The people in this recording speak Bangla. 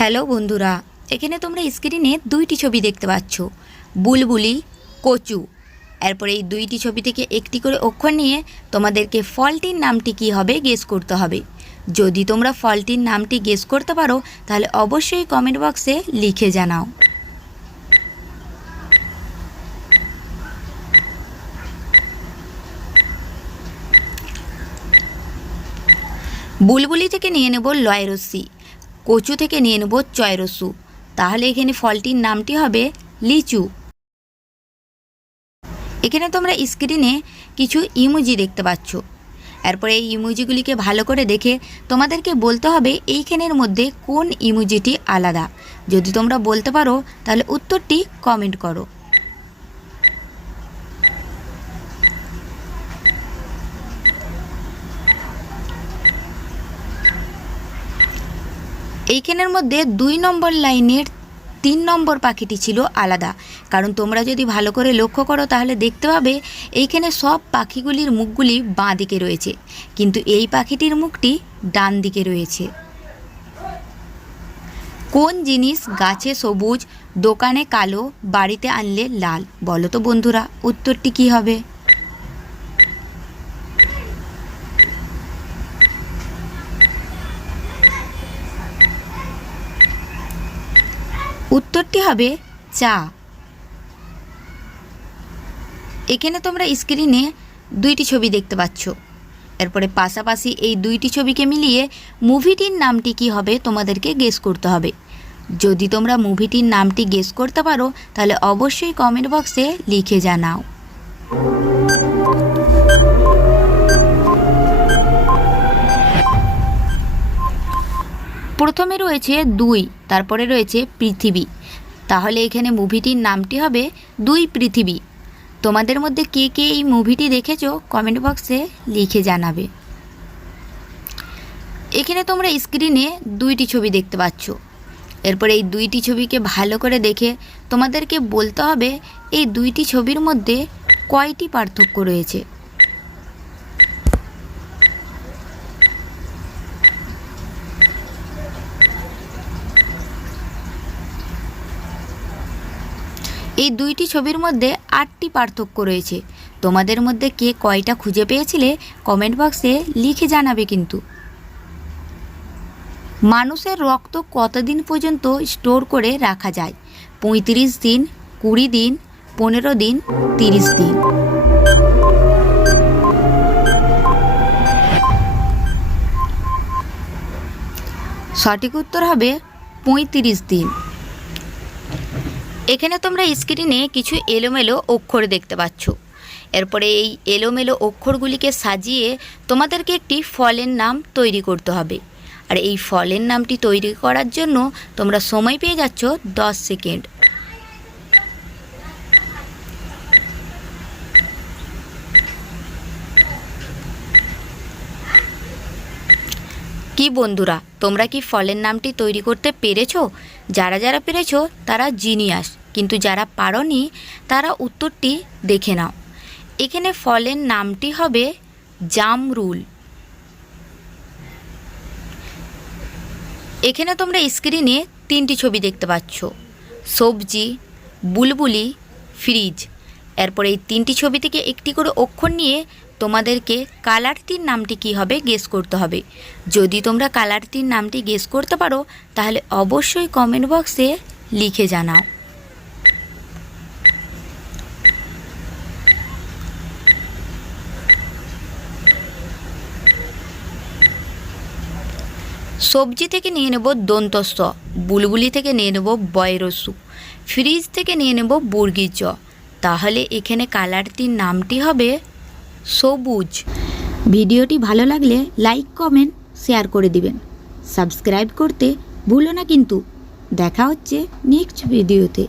হ্যালো বন্ধুরা, এখানে তোমরা স্ক্রিনে দুইটি ছবি দেখতে পাচ্ছ, বুলবুলি, কচু। এরপরে এই দুইটি ছবি থেকে একটি করে অক্ষর নিয়ে তোমাদেরকে ফলটির নামটি কী হবে গেস করতে হবে। যদি তোমরা ফলটির নামটি গেস করতে পারো তাহলে অবশ্যই কমেন্ট বক্সে লিখে জানাও। বুলবুলি থেকে নিয়ে নেব লয়রস্যি, কচু থেকে নিয়ে নেব চয়রস্যু। তাহলে এখানে ফলটির নামটি হবে লিচু। এখানে তোমরা স্ক্রিনে কিছু ইমোজি দেখতে পাচ্ছ। এরপরে এই ইমোজিগুলিকে ভালো করে দেখে তোমাদেরকে বলতে হবে এইখানের মধ্যে কোন ইমোজিটি আলাদা। যদি তোমরা বলতে পারো তাহলে উত্তরটি কমেন্ট করো। এইখানের মধ্যে 2 নম্বর লাইনের 3 নম্বর পাখিটি ছিল আলাদা, কারণ তোমরা যদি ভালো করে লক্ষ্য করো তাহলে দেখতে পাবে এইখানে সব পাখিগুলির মুখগুলি বাঁ দিকে রয়েছে, কিন্তু এই পাখিটির মুখটি ডান দিকে রয়েছে। কোন জিনিস গাছে সবুজ, দোকানে কালো, বাড়িতে আনলে লাল? বলো তো বন্ধুরা, উত্তরটি কী হবে? উত্তরটি হবে চা। এখানে তোমরা স্ক্রিনে দুইটি ছবি দেখতে পাচ্ছ। এরপরে পাশাপাশি এই দুইটি ছবিকে মিলিয়ে মুভিটির নামটি কী হবে তোমাদেরকে গেস করতে হবে। যদি তোমরা মুভিটির নামটি গেস করতে পারো তাহলে অবশ্যই কমেন্ট বক্সে লিখে জানাও। প্রথমে রয়েছে 2, তারপরে রয়েছে পৃথিবী। তাহলে এখানে মুভিটির নামটি হবে 2 পৃথিবী। তোমাদের মধ্যে কে কে এই মুভিটি দেখেছো কমেন্ট বক্সে লিখে জানাবে। এখানে তোমরা স্ক্রিনে দুইটি ছবি দেখতে পাচ্ছ। এরপরে এই দুইটি ছবিকে ভালো করে দেখে তোমাদেরকে বলতে হবে এই দুইটি ছবির মধ্যে কয়টি পার্থক্য রয়েছে। এই দুইটি ছবির মধ্যে 8টি পার্থক্য রয়েছে। তোমাদের মধ্যে কে কয়টা খুঁজে পেয়েছিলে কমেন্ট বক্সে লিখে জানাবে কিন্তু। মানুষের রক্ত কতদিন পর্যন্ত স্টোর করে রাখা যায়? 35 দিন, 20 দিন, 15 দিন, 30 দিন। সঠিক উত্তর হবে 35 দিন। এখানে তোমরা স্ক্রিনে কিছু এলোমেলো অক্ষর দেখতে পাচ্ছ। এরপরে এই এলোমেলো অক্ষরগুলিকে সাজিয়ে তোমাদেরকে একটি ফলের নাম তৈরি করতে হবে। আর এই ফলের নামটি তৈরি করার জন্য তোমরা সময় পেয়ে যাচ্ছ 10 সেকেন্ড। কি বন্ধুরা, তোমরা কি ফলের নামটি তৈরি করতে পেরেছো? যারা যারা পেরেছো তারা জিনিয়াস, কিন্তু যারা পারোনি তারা উত্তরটি দেখে নাও। এখানে ফলের নামটি হবে জামরুল। এখানে তোমরা স্ক্রিনে 3টি ছবি দেখতে পাচ্ছ, সবজি, বুলবুলি, ফ্রিজ। এরপরে এই 3টি ছবি থেকে একটি করে অক্ষর নিয়ে তোমাদেরকে কালারটির নামটি কী হবে গেস করতে হবে। যদি তোমরা কালারটির নামটি গেস করতে পারো তাহলে অবশ্যই কমেন্ট বক্সে লিখে জানাও। সবজি থেকে নিয়ে নেব দন্তস্ব, বুলবুলি থেকে নিয়ে নেব বয়রস্যু, ফ্রিজ থেকে নিয়ে নেব বর্গীর জ। তাহলে এখানে কালারটির নামটি হবে সবুজ। ভিডিওটি ভালো লাগলে লাইক, কমেন্ট, শেয়ার করে দিবেন। সাবস্ক্রাইব করতে ভুলো না কিন্তু। দেখা হচ্ছে নেক্সট ভিডিওতে।